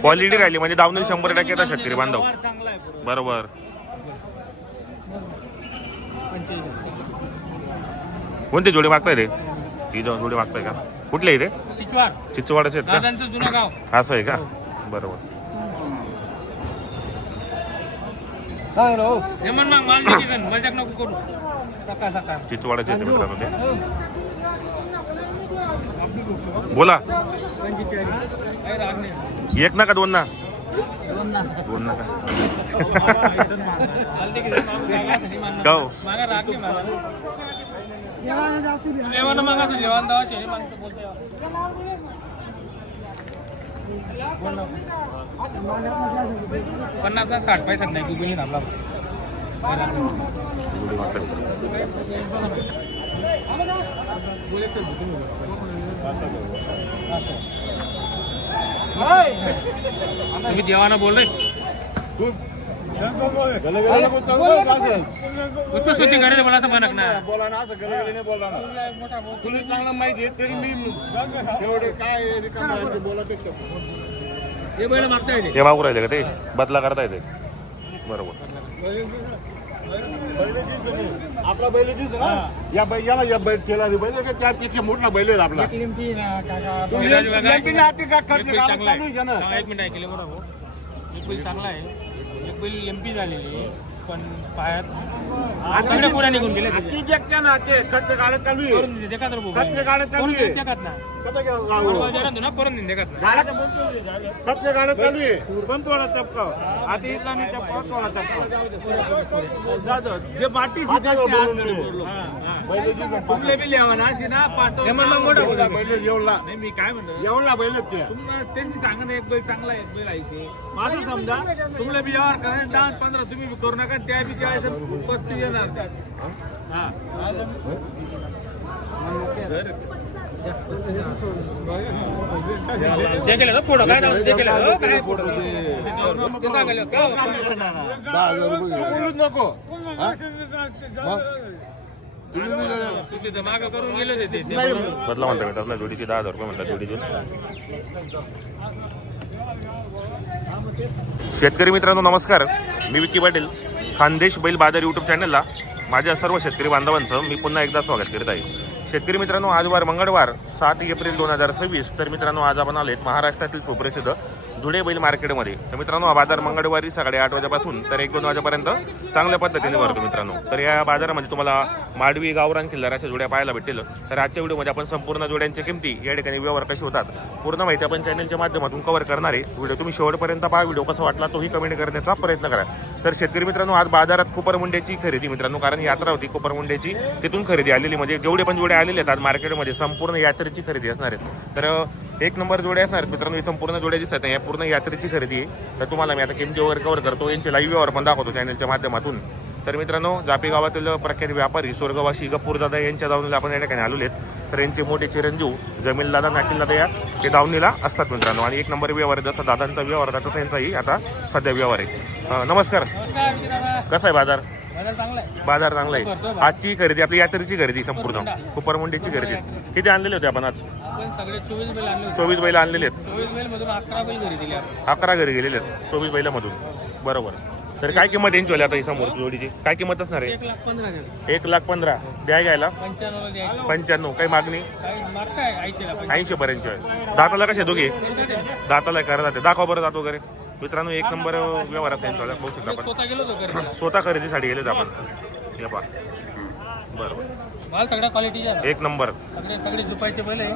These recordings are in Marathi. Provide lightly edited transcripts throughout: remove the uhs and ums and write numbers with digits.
क्वालिटी राहिली म्हणजे दावणील 100% येतात शेतकरी बांधव. बरोबर. कोणते जोडे मागताय रे? ती जोडे मागताय का? कुठले इथे? चिचवाडाचे आहेत का? असं आहे का? बरोबर. चिचवाडाचे आहेत मित्रांनो ते. बोला. एक ना का दोन ना? दोन ना का? गाव पन्नास 60 नाही की आपला देवाना बोल रहे सुट्टी करे बोला असं म्हणत ना बोला ना असं गलगलीने बोला ना तुला चांगलं माहिती आहे तरी मी शेवटे काय बोलापेक्षा ते बैल मागता येते ते मागू राहिले का ते बदला करता येते. बरोबर. आपला बैल दिसतो ना या बैला या बैल केला बैल त्यापेक्षा मोठा बैल आहे आपला. एक मिनिट ऐकले बरोबर. एक बैल चांगला आहे एक बैल एमपी झालेली पण पायात पुढे निघून गेले ना ते खत गाड्या चालू आहे खत गाड्या चालू आहे खत गाड्या चालू आहे पण थोडा चपका आता इस्लामी चपका थोडा चपका जे माती कुठले बी लिहावा ना अशी ना 5 बैल जेवला नाही मी काय म्हणतो जेवला बैल ते त्यांनी सांगा ना एक बैल चांगला एक बैल आयशे असं समजा तुम्हाला बी व्यवहार करा 10-15 तुम्ही करू नका त्या बी 35 येणार हा ते केलं पुढं काय ते केलं काय पुढं ते सांगायला 10,000 रुपये बोलूच नको माग करून गेले ते बदला म्हणता मित्रांनो जोडीची 10,000 रुपये म्हणतात जोडीची. शेतकरी मित्रांनो नमस्कार. मी विक्की पाटील खानदेश बैल बाजार यूट्यूब चॅनलला माझ्या सर्व शेतकरी बांधवांचं मी पुन्हा एकदा स्वागत करीत आहे. शेतकरी मित्रांनो आज वार मंगळवार 7 एप्रिल 2026. तर मित्रांनो आज आपण आलेत महाराष्ट्रातील सुप्रसिद्ध धुळे बैल मार्केटमध्ये. तर मित्रांनो हा बाजार मंगळवारी सकाळी 8 वाजेपासून तर 1-2 वाजेपर्यंत चांगल्या पद्धतीने भरतो मित्रांनो. तर या बाजारामध्ये तुम्हाला माडवी गावरान खिल्लार अशा जोड्या पाहायला भेटतील. तर आजच्या व्हिडिओमध्ये आपण संपूर्ण जोड्यांच्या किमती या ठिकाणी व्यवहार कसे होतात पूर्ण माहिती आपण चॅनलच्या माध्यमातून कव्हर करणार आहे. व्हिडिओ तुम्ही शेवटपर्यंत पहा. व्हिडिओ कसा वाटला तोही कमेंट करण्याचा प्रयत्न करा. तर शेतकरी मित्रांनो आज बाजारात कुपरमुंड्याची खरेदी मित्रांनो कारण यात्रा होती कुपरमुंड्याची तिथून खरेदी आलेली म्हणजे जेवढे पण जोडे आलेले आहेत आज मार्केटमध्ये संपूर्ण यात्रेची खरेदी असणार आहेत. तर एक नंबर जोड्या असणार मित्रांनो. ही संपूर्ण जोड्या दिसत नाही या पूर्ण यात्रेची खरेदी आहे. तर तुम्हाला मी आता किमती वगैरे कव्हर करतो यांचे लाईव्ह व्यवहार पण दाखवतो चॅनलच्या माध्यमातून. तर मित्रांनो जापी गावातील प्रख्यात व्यापारी स्वर्गवासी गप्पूरदादा यांच्या दावणीला आपण या ठिकाणी आलेले आहेत. तर यांचे मोठे चिरंजीव जमील दादा नाकील दादा या ते दावणीला असतात मित्रांनो आणि एक नंबर व्यवहार आहे. जसा दादांचा व्यवहार होता तसा यांचाही आता सध्या व्यवहार आहे. नमस्कार. कसा आहे बाजार? बाजार चांगला आहे. आजची खरेदी आपली यात्रेची खरेदी संपूर्ण कुपरमुंडीची खरेदी किती आणलेले होते आपण आज? 24 बैल आणलेले आहेत. 11 घरी गेलेले आहेत 24 बैलामधून. बरोबर. तर काय किंमत यांची होती आता ही समोर जोडीची काय किंमत असणार आहे? 1,15,000 द्या घ्यायला 95. काही मागणी 80 पर्यंत आहे. दाताला कसे दोघे दाताला करा जाते दाखवा बरं जात वगैरे मित्रांनो. एक नंबर व्यवहार असेल बघू शकता आपण स्वतः खरेदीसाठी गेले आपण हे पहा. बरोबर एक नंबर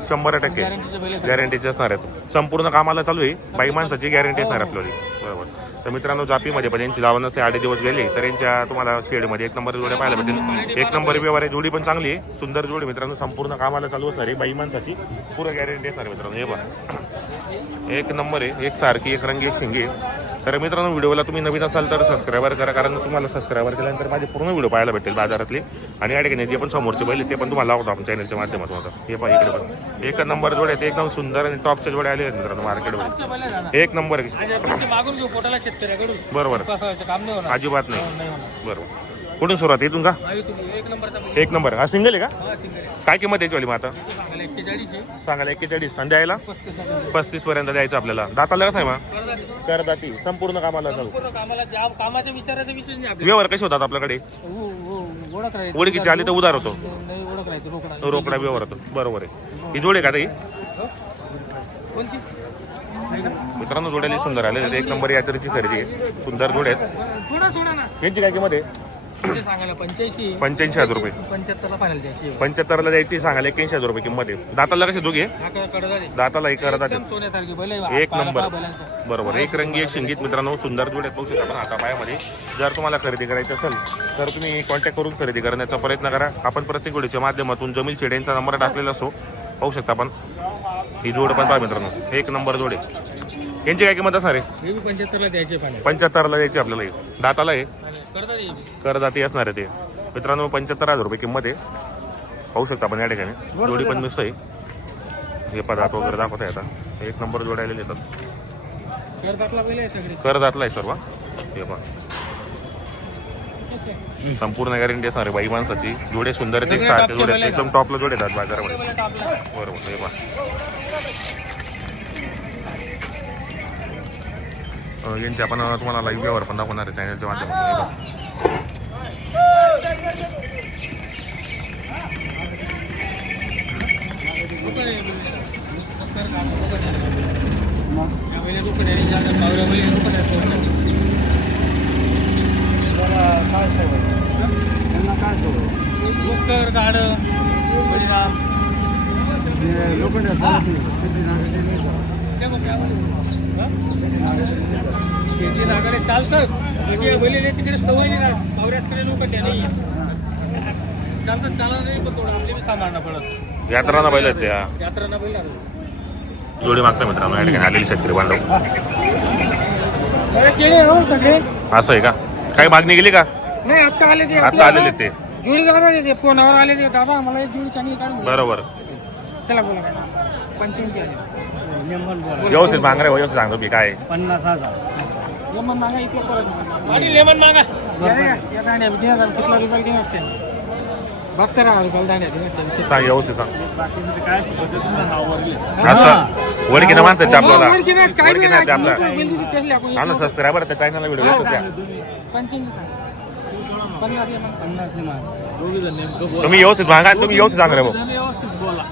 100% गॅरंटीचे असणार आहे. संपूर्ण कामाला चालू आहे बाई माणसाची गॅरंटी असणार आपल्याला. बरोबर. तर मित्रांनो जापीमध्ये पण यांची जावं नसते 8 दिवस गेले तर यांच्या तुम्हाला शेडमध्ये एक नंबर जोड्या पाहायला भेटेल. एक नंबर व्यवहार आहे. जोडी पण चांगली आहे सुंदर जोडी मित्रांनो. संपूर्ण कामाला चालू असणार आहे बाई माणसाची पूर्ण गॅरंटी असणार मित्रांनो. हे बघा एक नंबर आहे. एक सारखी एक रंगी एक शिंगी. तर मित्रांनो व्हिडिओला तुम्ही नवीन असाल तर सबस्क्राईबर करा कारण तुम्हाला सबस्क्राईबर केल्यानंतर माझे पूर्ण व्हिडिओ पाहायला भेटेल बाजारातले आणि या ठिकाणी जे पण समोरचे बैल ते पण तुम्हाला लावतो आपण चॅनलच्या माध्यमातून. आता हे पहा इकडे पण एक नंबर जोड्या आहेत एकदम सुंदर आणि टॉपच्या जोड्या आले आहेत मित्रांनो मार्केटमध्ये. एक नंबर बरोबर अजिबात नाही. बरोबर. कुठून सुरुवात इथून का? एक नंबरचा एक नंबर. हा सिंगल आहे का? हा सिंगल काय किंमत द्यायची वाली मग आता? सांगायला 41 आहे. सांगायला 41 आणि द्यायला 35 35 पर्यंत द्यायचं आपल्याला. दाताला कसं आहे मग? करदाती संपूर्ण कामाला चालू. पूर्ण कामाला कामाच्या विचाराचा विषय नाही आपल्याला. व्यवहार कसे होतात आपल्याकडे? ओळख राहील. ओळखीची आली तर उधार होतो, नाही ओळख राहील रोकडा. रोकडा व्यवहार होतो. बरोबर आहे. ही जोड आहे का ताई? कोणची? मित्रांनो जोड्याला सुंदर आले. एक नंबर यात्रेची खरेदी आहे. सुंदर जोड आहेत. थोडा ना. यांची काय किंमत आहे? ते सांगायला 85. 85,000 रुपये. 75 ला फायनल द्यायची. 75ला द्यायची, सांगायला 81,000 रुपये किंमत आहे. दाताला कसे दोघे? दाताला एक करतात. एकदम सोन्यासारखी बैल आहे. एक नंबर. बैलांचं. बरोबर. एक रंगी एक शिंगीत मित्रांनो सुंदर जोड आहेत. पाहू शकता आपण हाता पायामध्ये. जर तुम्हाला खरेदी करायची असेल तर तुम्ही कॉन्टॅक्ट करून खरेदी करण्याचा प्रयत्न करा. आपण प्रत्येक व्हिडिओच्या माध्यमातून जमील शेडेंचा नंबर टाकलेला असो. पाहू शकता आपण ही जोड पण पहा मित्रांनो. एक नंबर जोड आहे. यांची काय किंमत असणार आहे? हे बी 75 ला द्यायचे फायनल. 75ला द्यायची आपल्याला. हे दाताला आहे, करता येईल. करदाती असणार आहे ते. मित्रांनो 75,000 रुपये किंमत आहे. पाहू शकता आपण या ठिकाणी. जोडी पण मस्त आहे. हे पदार्थ वगैरे दाखवत आहे आता. एक नंबर जोडायला येतात. करदातला बैल आहे सगळे. करदातला आहे सर्व. हे पहा संपूर्ण गॅरंटी असणार आहे बाई माणसाची. जोडे सुंदर आहेत. एक सारखे जोडे आहेत. एकदम टॉपला जोडे येतात बाजारामध्ये. बरोबर. हे पहा यांचे आपण तुम्हाला लाईव्ह व्यवहार पण दाखवणार आहे चॅनलच्या माध्यमातून. शेती नागारे चालतात. बैल तिकडे सवय नाही. पावऱ्यासकडे लोक त्याने चालतात. चालणार नाही पण थोडं आपले बी सांभाळणं पडत. यात्रा बैल आहेत त्या. यात्रा बैल जोडी मागता मित्रांनो या ठिकाणी आलेली शेतकरी बांधव. सगळे असं आहे का? काही मागणी गेली का? नाही आता आले ते. आता आलेले ते. जोडी दादा ते फोनावर आले ते. दादा मला एक जोडी चांगली काढून. बरोबर. चला बोला. 85 आले. व्यवस्थित मागणार आहे. व्यवस्थित सांगतो मी काय 50,000. लेमन मागा इथलं परत. आणि लेमन मागा. या दांड्या कितला रुपये घेणार ते? 72,000 रुपये दांड्या दिल्या. सांग. व्यवस्थित सांग. काय असं वडकीनं माणसं आहेत आपल्याला. वडकीनं आहेत आपल्याला. आम्हाला सबस्क्रायबर त्या चॅनलला व्हिडिओ येतो त्या. 85 तुम्ही व्यवस्थित मागा. तुम्ही व्यवस्थित सांगा भाऊ. व्यवस्थित बोला.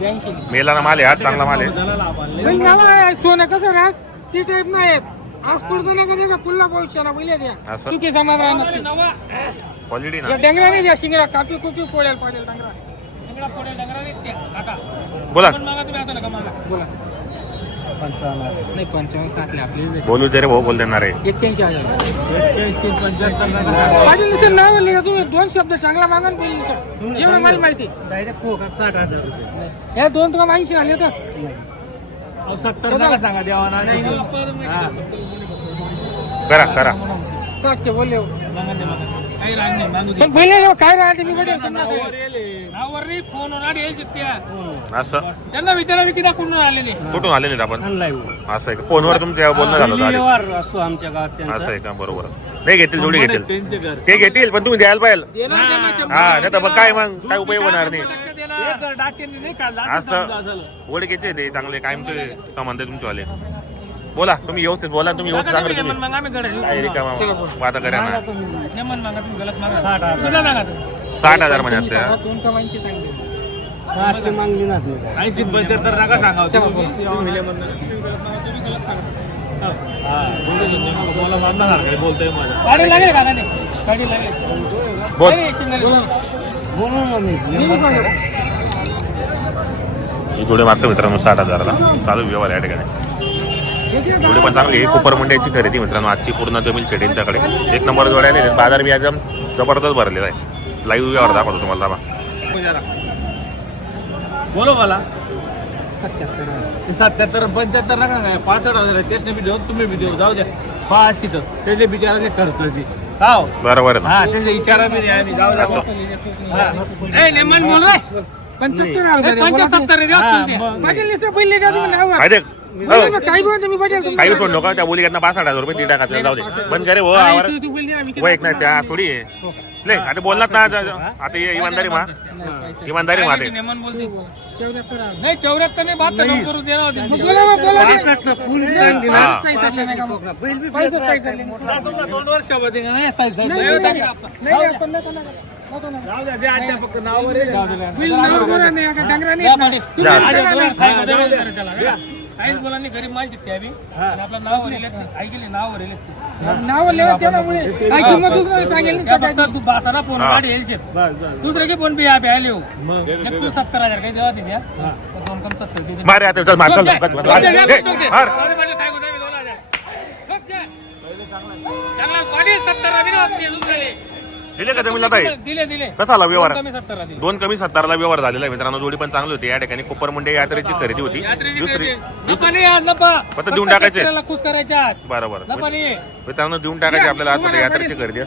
82 मेला माल आहे. आज चांगला माल आहे. सोनं कसं राहत ती टाईप नाही. आज पडतो ना कधी पुन्हा भविष्याला बैल द्या. असं चुकी समान राहणार. क्वालिटी ना. डंगरा नाही द्या. शिंगरा कापी कुपी पोळ्याला पाडेल डंगरा. शिंगरा पोळ्याल डंगरा नाही द्या. काका बोला. मागा तुम्ही असं नका मागा. बोला. 55 नाही 55 साठले आपले. बोलू जरे भाऊ बोल देणार आहे. 81,000. 81 75 पाटील सर नाव लिहा तुम्ही. दोन शब्द चांगला मागा ना पाहिजे. एवढं मला माहिती. डायरेक्ट 60,000 रुपये. हे दोन तुला 80 आले तर 70 नका सांगा देवाना. करा करा. 60 के बोलले. पण पहिले काय राहते मी फोन यायचे त्या. असं त्यांना विचारा किती कुठून आलेले. कुठून आले नाहीत आपण? असं आहे का? फोनवर तुमच्या बोलणं झालं होतं? असतो आमच्या गावात. असं आहे का? बरोबर. नाही घेतील. जोडी घेतील. ते घेतील पण तुम्ही द्यायला पाहिजे. हा नाही तर मग काय मग काय उपयोग होणार नाही. असं ओळखीचे ते चांगले कायमचे का म्हणते तुमच्यावाले. बोला तुम्ही व्यवस्थित बोला. तुम्ही व्यवस्थित सांगा. काय रिकामा वादा करा ना. 60,000 म्हणजे असते. 80 75 नका सांगा. बोलतोय गाडी लागेल का नाही? गाडी लागेल. जोडे मागतो मित्रांनो 60,000ला. चालू व्यवहार या ठिकाणी. जोडे पण चांगली. कुपर मंड्याची खरेदी मित्रांनो आजची पूर्ण जमीन शेड यांच्याकडे. एक नंबर जोड्याने बाजार बी एकदम जबरदस्त भरलेला आहे. लाईव्ह व्यवहार दाखवतो तुम्हाला. बोलो मला 77 75 नका काय. 65,000 त्याने बी देऊ. तुम्ही बी देऊ. जाऊ द्या. 5 इथं त्याचे बिचाराचे खर्चाची. हो बरोबर. हा त्याचे विचारा बी नाही आम्ही. जाऊ द्या. ए लेमन बोल रे. 75,000 75 द्या. पाटील पहिले द्या तुम्ही नाव. हो. काही पण तुम्ही पाटील काही सोड नका त्या बोली यांना 65,000 रुपये ती टाका जाऊ दे बंद करे हो आवर वो एक नाही त्या थोडी आहे ले आता बोलणार ना आता ये इमानदारी मा इमानदारी मा ते नाही 74 नाही 72 नको करू दे ना. तुमला 2 वर्षामध्ये नाही साईज जाऊ द्या, द्या आता फक्त नावावर आहे. काहीच बोलांनी गरीब माणसं ते आम्ही आणि आपलं नाव ऐकले नावावर नाव लेवत त्यामुळे काय किंमत दुसऱ्याला सांगेल तू बासाला फोन गाडी येईल दुसरे की फोन बी आले हो 70,000 काही देवा द्या 2 कम 70 मारे आता चल मार चल मार चांगला पाणी 70 दिले का जमीन आहे दिले दिले कसा आला व्यवहार कमी 70 दिले 2 कमी 70 ला व्यवहार झालेला आहे मित्रांनो जोडी पण चांगली होती या ठिकाणी कोपर मुंडे यात्रेची खरेदी होती दुसरी नफा नाही आज नफा फक्त देऊन टाकायचे खुश करायच्या आज बरोबर नफा नाही मित्रांनो देऊन टाकायचे आपल्याला आज यात्रेची खरेदी आहे.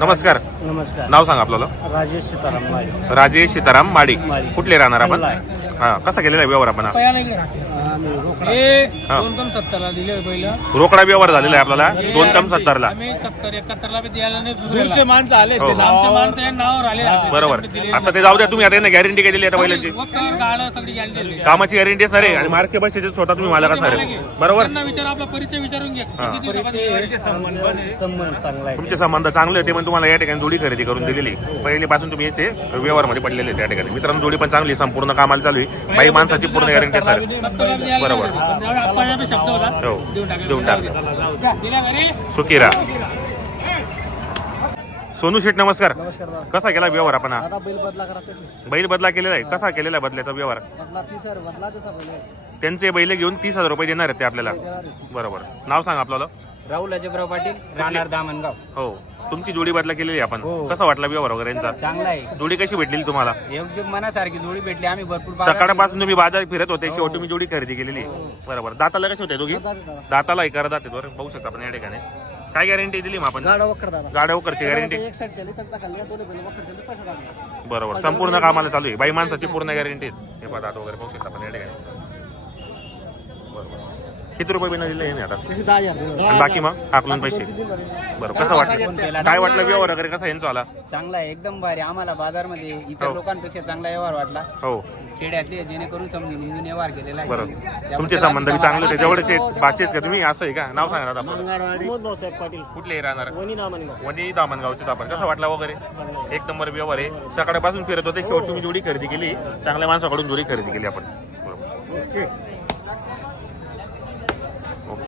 नमस्कार नमस्कार नाव सांगा आपल्याला राजेश सीताराम माळी राजेश सीताराम माडी माडी. कुठले राहणार आपण माडी. हा कसा केलेला आहे व्यवहार आपण हा? पया नाही हे 2 कम 70 ला दिले पहिलं रोकडा व्यवहार झालेला आहे आपल्याला 2 कम 70 ला आम्ही 70 71 ला बी द्यायला नाही दुसरे माणसं आले हो. आमच्या माणसं या नावावर आले बरोबर आता ते जाऊ द्या तुम्ही आता यांना गॅरंटी काय दिली आता बैलांची वक्कर गाडं सगळी गॅरंटी दिली कामाची गॅरंटी असणार आहे आणि मार्के बसचे स्वतः तुम्ही मला असणार आहे बरोबर त्यांना विचार आपला परिचय विचारून घ्या किती दिवसापासून संबंध चांगला आहे. तुमचे संबंध चांगले होते पण तुम्हाला या ठिकाणी जोडी खरेदी करून दिलेली पहिल्यापासून तुम्ही याचे व्यवहारमध्ये पडलेले त्या ठिकाणी मित्रांनो जोडी पण चांगली संपूर्ण कामाला चालू आहे बाई माणसाची पूर्ण गॅरंटी असणार आहे. बरोबर आपण शब्द होता हो देऊन टाकले दिल्या घरी सुकिरा सोनू शेठ नमस्कार नमस्कार दादा. कसा केला व्यवहार आपण हा आता बैल बदला करा त्याचे बैल बदला केलेला आहे कसा केलेला आहे बदल्याचा व्यवहार बदला 30,000 बदला त्याचा बैल आहे. त्यांचे बैल घेऊन 30,000 रुपये देणार आहेत ते आपल्याला देणार आहे. बरोबर नाव सांगा आपल्याला राहुल अजयराव पाटील राहणार दामणगाव हो तुमची जोडी बदला केलेली आहे आपण हो. कसा वाटला व्यवहार वगैरे यांचा चांगला आहे जोडी कशी भेटलेली तुम्हाला योग्य मनासारखी जोडी भेटली आम्ही भरपूर बाजार सकाळपासून तुम्ही बाजार फिरत होते शेवट तुम्ही जोडी खरेदी केलेली बरोबर दाताला कसे होते दोघी दाताला एका दात आहेत बरं बघू शकता आपण या ठिकाणी काय गॅरंटी दिली मग आपण गाडा वक्कर दादा गाड्या वगैरेची गॅरंटी एक साईड चालली तर टाकली दोन्ही बैल वक्कर चालली पैसा दाखवला बरोबर संपूर्ण कामाला चालू आहे बाई माणसाची पूर्ण गॅरंटी हे पहा दात वगैरे बघू शकता आपण या ठिकाणी बरोबर किती रुपये बिना दिले हे आता त्याचे 10,000 आणि बाकी मग आकलून पैसे बरं कसं वाटलं काय वाटलं व्यवहार वगैरे कसा यांचा आला चांगला आहे एकदम भारी आम्हाला बाजारमध्ये इतर हो. लोकांपेक्षा चांगला व्यवहार वाटला हो खेड्यातले जेणेकरून समजून व्यवहार केलेला आहे बरोबर त्याबद्दल तुमचे संबंध बी आम्ही चांगले होते समाधानी जेवढेचे बातचीत का तुम्ही असं आहे का नाव सांगा आता आपलं. भाऊसाहेब पाटील कुठले राहणार वनी दामणगाव वनी दामणगावचे आपण कसं वाटला वगैरे एक नंबर व्यवहार आहे सकाळपासून फिरत होते शेवट तुम्ही जोडी खरेदी केली चांगल्या माणसाकडून जोडी खरेदी केली आपण बरोबर